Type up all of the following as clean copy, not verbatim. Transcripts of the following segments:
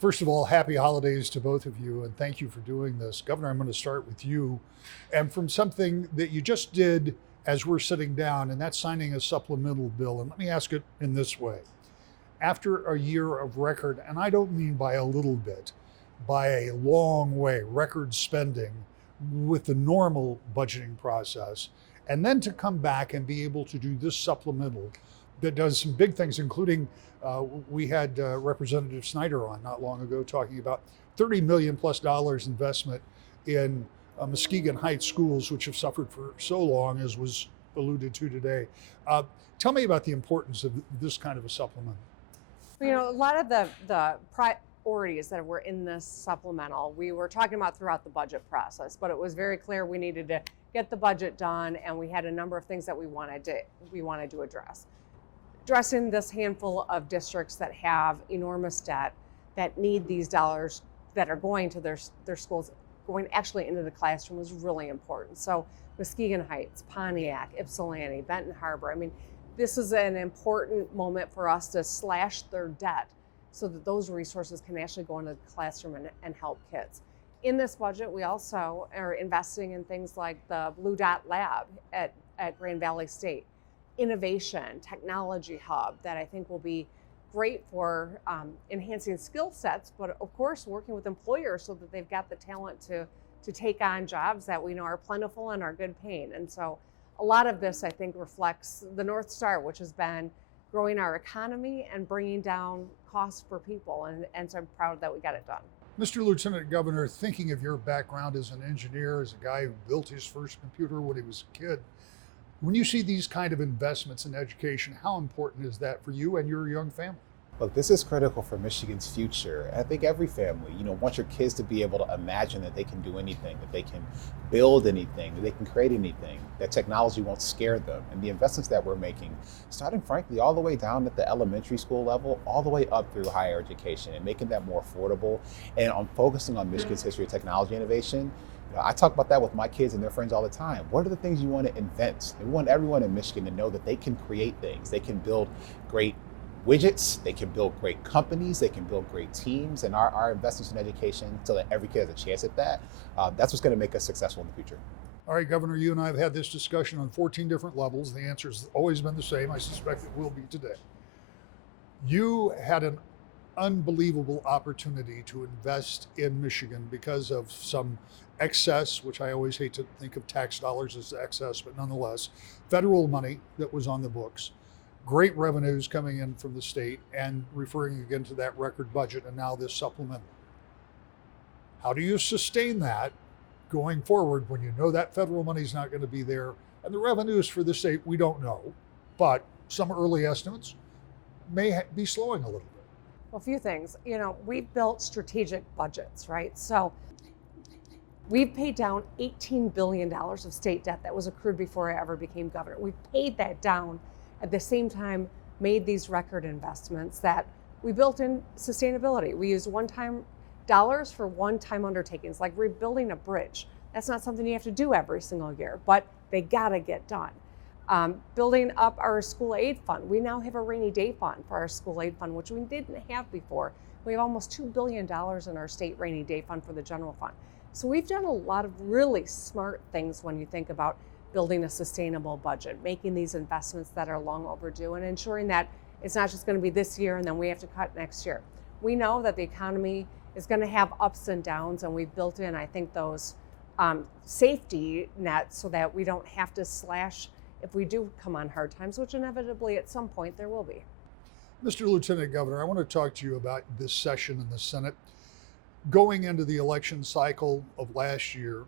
First of all, happy holidays to both of you, and thank you for doing this. Governor, I'm going to start with you, and from something that you just did as we're sitting down, and that's signing a supplemental bill. And let me ask it in this way. After a year of record, and I don't mean by a little bit, by a long way, record spending with the normal budgeting process, and then to come back and be able to do this supplemental that does some big things, including we had Representative Snyder on not long ago talking about $30 million plus investment in Muskegon Heights schools, which have suffered for so long, as was alluded to today. Tell me about the importance of this kind of a supplement. You know, a lot of the priorities that were in this supplemental, we were talking about throughout the budget process, but it was very clear we needed to get the budget done, and we had a number of things that we wanted to address. Addressing this handful of districts that have enormous debt, that need these dollars that are going to their schools, going actually into the classroom, was really important. So Muskegon Heights, Pontiac, Ypsilanti, Benton Harbor, I mean, this is an important moment for us to slash their debt so that those resources can actually go into the classroom and help kids. In this budget, we also are investing in things like the Blue Dot Lab at Grand Valley State, innovation, technology hub that I think will be great for enhancing skill sets, but of course working with employers so that they've got the talent to take on jobs that we know are plentiful and are good paying. And so a lot of this, I think, reflects the North Star, which has been growing our economy and bringing down costs for people. And so I'm proud that we got it done. Mr. Lieutenant Governor, thinking of your background as an engineer, as a guy who built his first computer when he was a kid, when you see these kind of investments in education, how important is that for you and your young family? Look, this is critical for Michigan's future. I think every family, wants your kids to be able to imagine that they can do anything, that they can build anything, that they can create anything, that technology won't scare them. And the investments that we're making, starting frankly all the way down at the elementary school level, all the way up through higher education, and making that more affordable, and on focusing on Michigan's history of technology innovation. I talk about that with my kids and their friends all the time. What are the things you want to invent? We want everyone in Michigan to know that they can create things. They can build great widgets, they can build great companies, they can build great teams, and our investments in education so that every kid has a chance at that, that's what's going to make us successful in the future. All right, Governor, you and I have had this discussion on 14 different levels. The answer's always been the same. I suspect it will be today. You had an unbelievable opportunity to invest in Michigan because of some excess, which I always hate to think of tax dollars as excess, but nonetheless, federal money that was on the books, great revenues coming in from the state, and referring again to that record budget and now this supplemental. How do you sustain that going forward when you know that federal money's not going to be there? And the revenues for the state, we don't know, but some early estimates may be slowing a little bit. Well, a few things. We've built strategic budgets, right? So we've paid down $18 billion of state debt that was accrued before I ever became governor. We've paid that down, at the same time made these record investments that we built in sustainability. We used one-time dollars for one-time undertakings, like rebuilding a bridge. That's not something you have to do every single year, but they gotta get done. Building up our school aid fund. We now have a rainy day fund for our school aid fund, which we didn't have before. We have almost $2 billion in our state rainy day fund for the general fund. So we've done a lot of really smart things when you think about building a sustainable budget, making these investments that are long overdue, and ensuring that it's not just going to be this year and then we have to cut next year. We know that the economy is going to have ups and downs, and we've built in, I think, those safety nets so that we don't have to slash if we do come on hard times, which inevitably at some point there will be. Mr. Lieutenant Governor, I want to talk to you about this session in the Senate. Going into the election cycle of last year,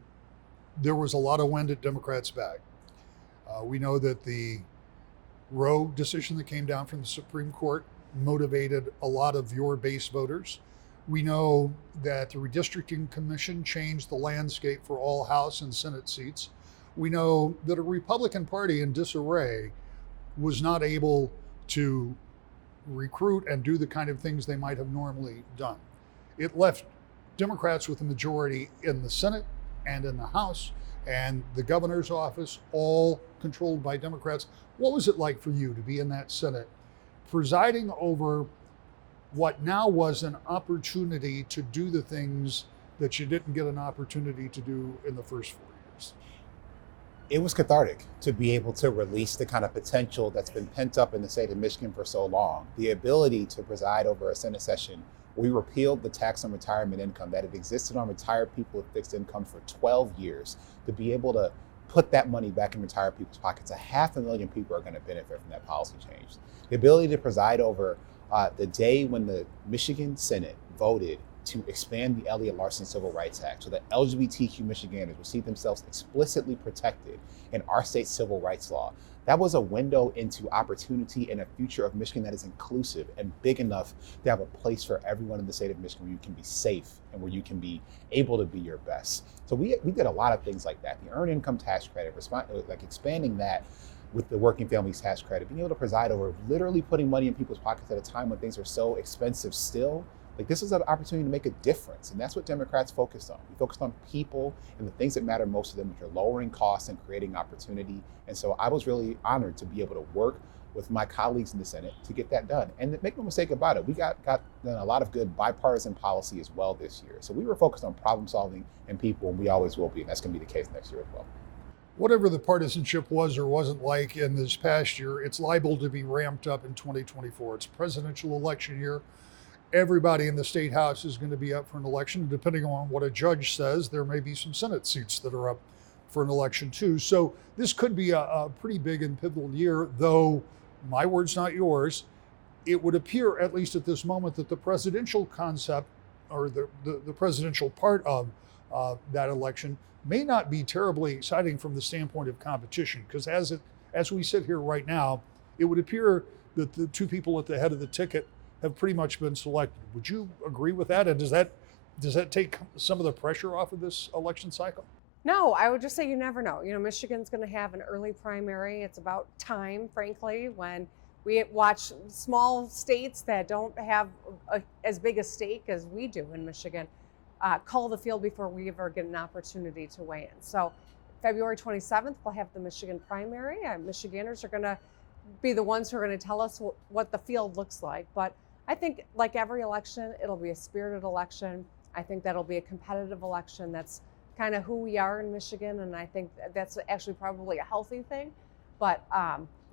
there was a lot of wind at Democrats' back. We know that the Roe decision that came down from the Supreme Court motivated a lot of your base voters. We know that the Redistricting Commission changed the landscape for all House and Senate seats. We know that a Republican Party in disarray was not able to recruit and do the kind of things they might have normally done. It left Democrats with a majority in the Senate and in the House, and the governor's office, all controlled by Democrats. What was it like for you to be in that Senate, presiding over what now was an opportunity to do the things that you didn't get an opportunity to do in the first 4 years? It was cathartic to be able to release the kind of potential that's been pent up in the state of Michigan for so long. The ability to preside over a Senate session where we repealed the tax on retirement income that had existed on retired people with fixed income for 12 years, to be able to put that money back in retired people's pockets. 500,000 people are going to benefit from that policy change. The ability to preside over the day when the Michigan Senate voted to expand the Elliott Larson Civil Rights Act so that LGBTQ Michiganders will see themselves explicitly protected in our state's civil rights law. That was a window into opportunity and a future of Michigan that is inclusive and big enough to have a place for everyone in the state of Michigan where you can be safe and where you can be able to be your best. So we did a lot of things like that. The earned income tax credit, like expanding that with the working families tax credit, being able to preside over literally putting money in people's pockets at a time when things are so expensive still. Like, this is an opportunity to make a difference. And that's what Democrats focused on. We focused on people and the things that matter most to them, which are lowering costs and creating opportunity. And so I was really honored to be able to work with my colleagues in the Senate to get that done. And make no mistake about it, we got done a lot of good bipartisan policy as well this year. So we were focused on problem solving and people, and we always will be. And that's going to be the case next year as well. Whatever the partisanship was or wasn't like in this past year, it's liable to be ramped up in 2024. It's a presidential election year. Everybody in the state house is going to be up for an election. Depending on what a judge says, there may be some Senate seats that are up for an election too. So this could be a pretty big and pivotal year, though my words, not yours. It would appear, at least at this moment, that the presidential concept or the presidential part of that election may not be terribly exciting from the standpoint of competition, because as we sit here right now, it would appear that the two people at the head of the ticket have pretty much been selected. Would you agree with that? And does that take some of the pressure off of this election cycle? No, I would just say you never know. You know, Michigan's going to have an early primary. It's about time, frankly, when we watch small states that don't have as big a stake as we do in Michigan cull the field before we ever get an opportunity to weigh in. So February 27th, we'll have the Michigan primary. Michiganders are going to be the ones who are going to tell us what the field looks like. But I think, like every election, it'll be a spirited election. I think that'll be a competitive election. That's kind of who we are in Michigan, and I think that's actually probably a healthy thing. But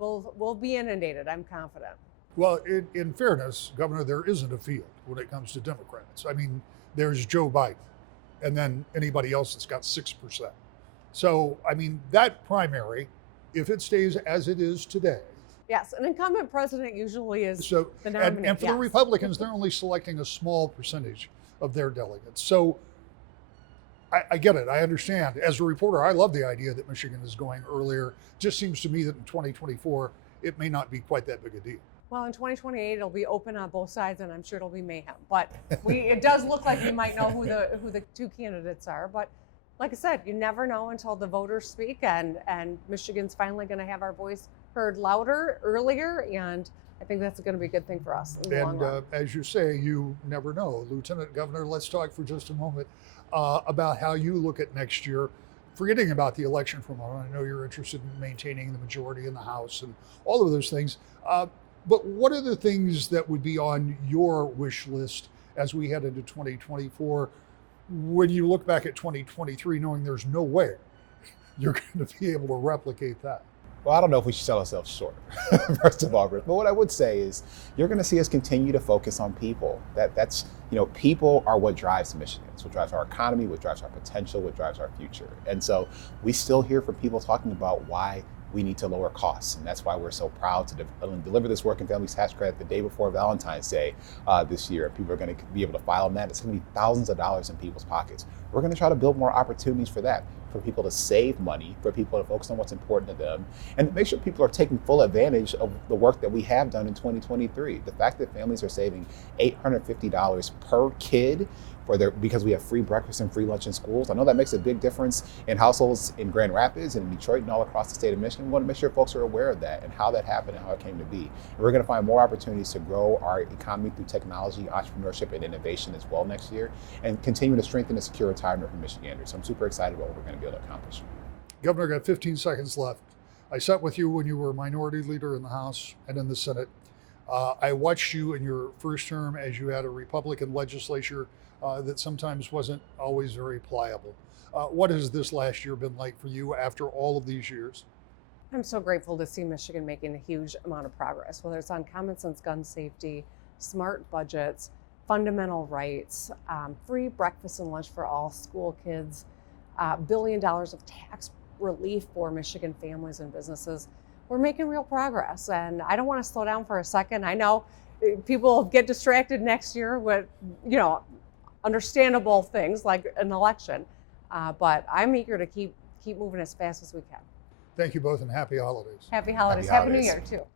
we'll be inundated, I'm confident. Well, in fairness, Governor, there isn't a field when it comes to Democrats. I mean, there's Joe Biden, and then anybody else that's got 6%. So, I mean, that primary, if it stays as it is today. Yes, an incumbent president usually is the nominee. And for the Republicans, they're only selecting a small percentage of their delegates. So I get it. I understand. As a reporter, I love the idea that Michigan is going earlier. Just seems to me that in 2024, it may not be quite that big a deal. Well, in 2028, it'll be open on both sides, and I'm sure it'll be mayhem. But it does look like we might know who the two candidates are. But like I said, you never know until the voters speak, and Michigan's finally going to have our voice heard louder, earlier, and I think that's going to be a good thing for us in the long run. As you say, you never know. Lieutenant Governor, let's talk for just a moment about how you look at next year, forgetting about the election for a moment. I know you're interested in maintaining the majority in the House and all of those things. But what are the things that would be on your wish list as we head into 2024 when you look back at 2023, knowing there's no way you're going to be able to replicate that? Well, I don't know if we should sell ourselves short, first of all, Rick. But what I would say is you're going to see us continue to focus on people. That's people are what drives Michigan. It's what drives our economy, what drives our potential, what drives our future. And so we still hear from people talking about why we need to lower costs. And that's why we're so proud to deliver this working families tax credit the day before Valentine's Day this year. People are going to be able to file on that. It's going to be thousands of dollars in people's pockets. We're going to try to build more opportunities for that, for people to save money, for people to focus on what's important to them, and make sure people are taking full advantage of the work that we have done in 2023. The fact that families are saving $850 per kid because we have free breakfast and free lunch in schools. I know that makes a big difference in households in Grand Rapids and in Detroit and all across the state of Michigan. We want to make sure folks are aware of that and how that happened and how it came to be. And we're going to find more opportunities to grow our economy through technology, entrepreneurship, and innovation as well next year, and continue to strengthen and secure retirement for Michiganders. So I'm super excited about what we're going to be able to accomplish. Governor, got 15 seconds left. I sat with you when you were minority leader in the House and in the Senate. I watched you in your first term as you had a Republican legislature that sometimes wasn't always very pliable. What has this last year been like for you after all of these years? I'm so grateful to see Michigan making a huge amount of progress, whether it's on common sense gun safety, smart budgets, fundamental rights, free breakfast and lunch for all school kids, $1 billion of tax relief for Michigan families and businesses. We're making real progress, and I don't want to slow down for a second. I know people get distracted next year with, understandable things like an election, but I'm eager to keep moving as fast as we can. Thank you both and happy holidays. Happy holidays. Happy Happy New holidays. Year, too.